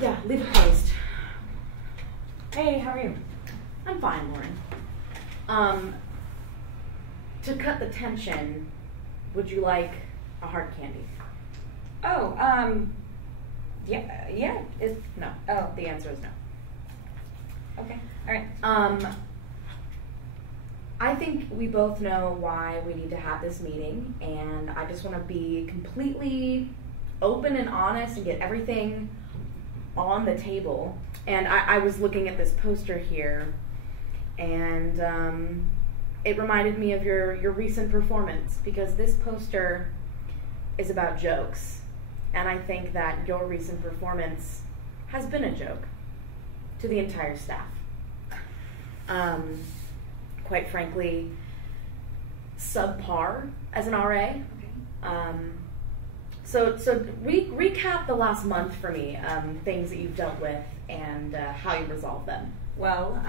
Yeah, leave it closed. Hey, how are you? I'm fine, Lauren. To cut the tension, would you like a hard candy? Oh, yeah, No. Oh. The answer is no. Okay, all right. I think we both know why we need to have this meeting, and I just want to be completely open and honest and get everything on the table. And I was looking at this poster here, and it reminded me of your recent performance, because this poster is about jokes, and I think that your recent performance has been a joke to the entire staff. Quite frankly, subpar as an RA. Okay. So recap the last month for me, things that you've dealt with and how you resolved them. Well,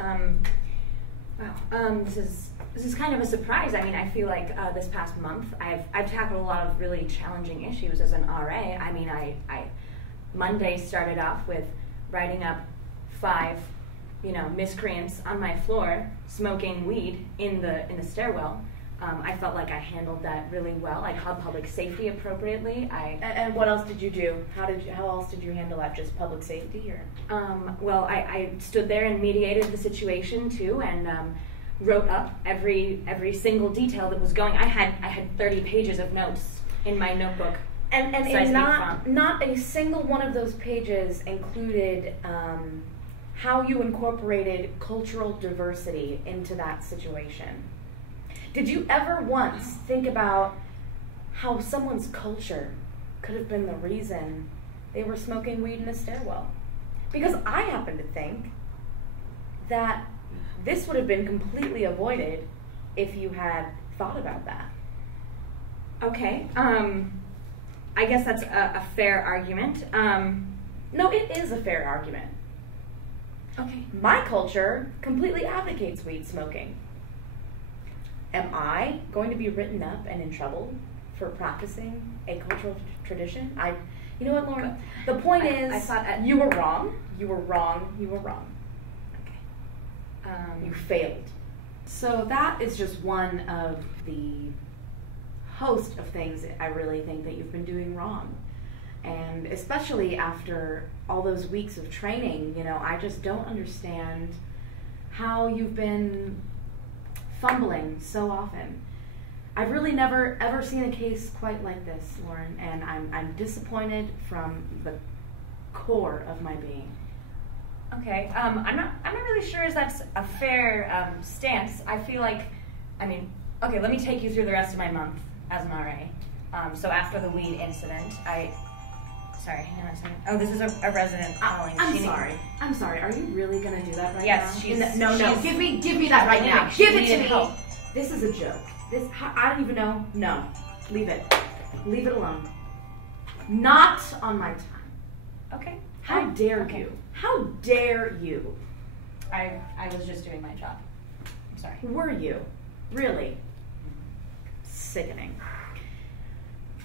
wow. This is kind of a surprise. I mean, I feel like this past month I've tackled a lot of really challenging issues as an RA. I mean, I Monday started off with writing up 5, miscreants on my floor smoking weed in the stairwell. I felt like I handled that really well. I called public safety appropriately. And what else did you do? How else did you handle that? Just public safety, or? Well, I stood there and mediated the situation too, and wrote up every single detail that was going. I had 30 pages of notes in my notebook. And not a single one of those pages included how you incorporated cultural diversity into that situation. Did you ever once think about how someone's culture could have been the reason they were smoking weed in a stairwell? Because I happen to think that this would have been completely avoided if you had thought about that. Okay, I guess that's a fair argument. No, it is a fair argument. Okay. My culture completely advocates weed smoking. Am I going to be written up and in trouble for practicing a cultural tradition? You know what, Lauren? The point is, I thought you were wrong. You were wrong. You were wrong. Okay. You failed. So that is just one of the host of things that I really think that you've been doing wrong. And especially after all those weeks of training, I just don't understand how you've been fumbling so often. I've really never ever seen a case quite like this, Lauren, and I'm disappointed from the core of my being. Okay, I'm not really sure if that's a fair stance. I feel like, okay, let me take you through the rest of my month as an RA. So after the weed incident, sorry, hang on a second. Oh, this is a resident calling. I'm sorry. Are you really gonna do that right now? Yes, No. Give me that right now. Give it to me. Help. This is a joke. I don't even know. No, leave it. Leave it alone. Not on my time. Okay. How dare you? How dare you? I was just doing my job. I'm sorry. Were you? Really? Sickening.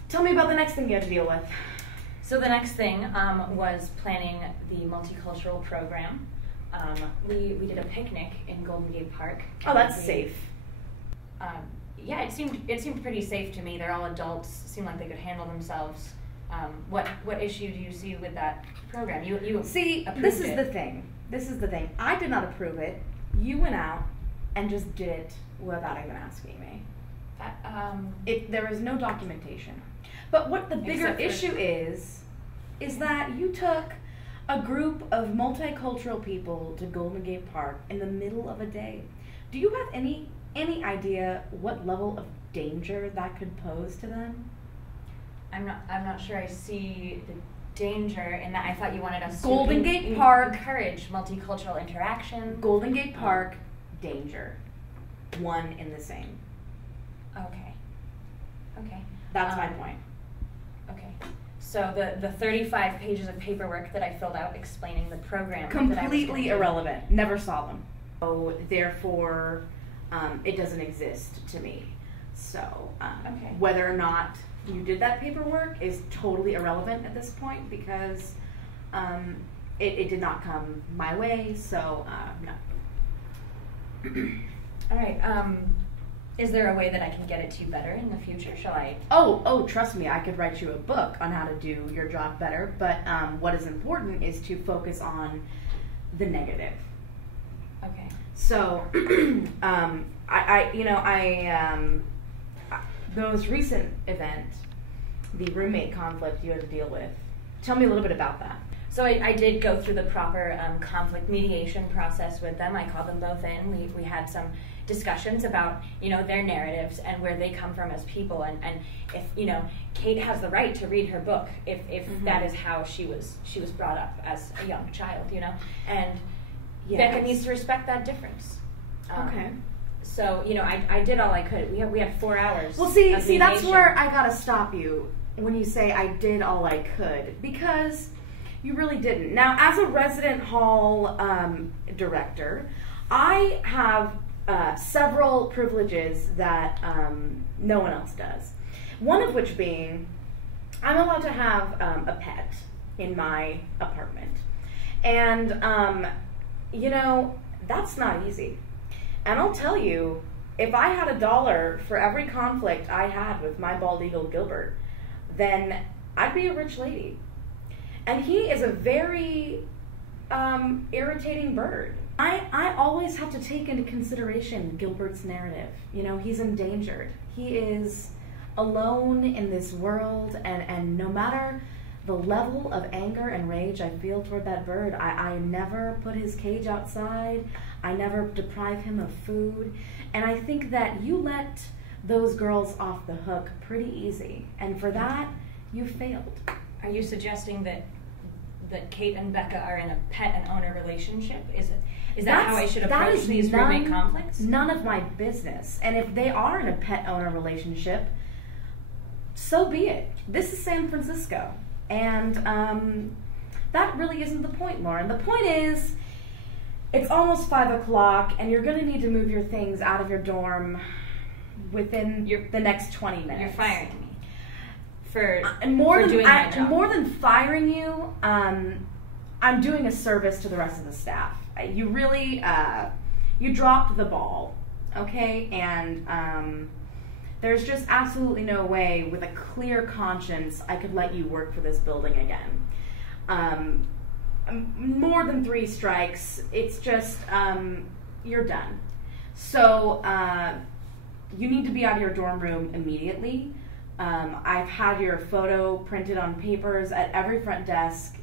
Tell me about the next thing you had to deal with. So the next thing was planning the multicultural program. We did a picnic in Golden Gate Park. Oh, that's safe. Yeah, it seemed pretty safe to me. They're all adults. Seemed like they could handle themselves. What issue do you see with that program? You see, this is the thing. This is the thing. I did not approve it. You went out and just did it without even asking me. There is no documentation. But what the bigger issue is that you took a group of multicultural people to Golden Gate Park in the middle of a day. Do you have any idea what level of danger that could pose to them? I'm not sure I see the danger in that. I thought you wanted us Golden Gate Park, encourage multicultural interaction. Golden Gate Park, danger. One in the same. Okay. That's my point. Okay. So the 35 pages of paperwork that I filled out explaining the program. Completely irrelevant. Never saw them. So therefore, it doesn't exist to me. So okay. Whether or not you did that paperwork is totally irrelevant at this point, because it did not come my way, so no. All right. Is there a way that I can get it to you better in the future? Shall I? Oh, trust me, I could write you a book on how to do your job better, but what is important is to focus on the negative. Okay. So, those recent event, the roommate conflict you had to deal with, tell me a little bit about that. So I did go through the proper conflict mediation process with them. I called them both in. We had some discussions about, their narratives and where they come from as people, and if, Kate has the right to read her book if mm-hmm. that is how she was brought up as a young child, and yes. Becca needs to respect that difference. Okay. So, I did all I could. We had 4 hours. Well, see, that's where I gotta stop you when you say I did all I could, because you really didn't. Now, as a resident hall director, I have several privileges that no one else does. One of which being, I'm allowed to have a pet in my apartment. And, that's not easy. And I'll tell you, if I had $1 for every conflict I had with my bald eagle Gilbert, then I'd be a rich lady. And he is a very irritating bird. I always have to take into consideration Gilbert's narrative. He's endangered. He is alone in this world, and no matter the level of anger and rage I feel toward that bird, I never put his cage outside. I never deprive him of food. And I think that you let those girls off the hook pretty easy. And for that, you failed. Are you suggesting that Kate and Becca are in a pet and owner relationship? Is that how I should approach these roommate conflicts? None of my business. And if they are in a pet owner relationship, so be it. This is San Francisco. And that really isn't the point, Lauren. The point is, it's almost 5 o'clock, and you're going to need to move your things out of your dorm within the next 20 minutes. You're firing me for doing my job. More than firing you, I'm doing a service to the rest of the staff. You really, you dropped the ball, okay? And there's just absolutely no way, with a clear conscience, I could let you work for this building again. More than 3 strikes, it's just, you're done. So, you need to be out of your dorm room immediately. I've had your photo printed on papers at every front desk,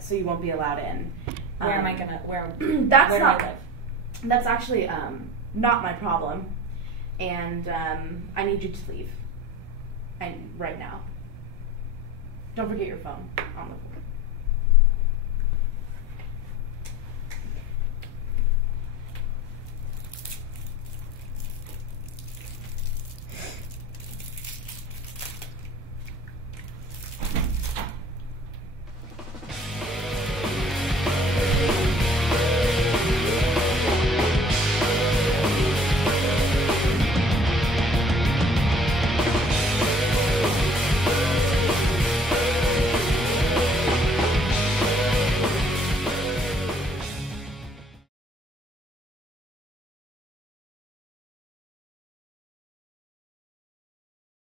so you won't be allowed in. Where am I gonna, where do I live? That's actually not my problem, and I need you to leave. And right now. Don't forget your phone on the floor.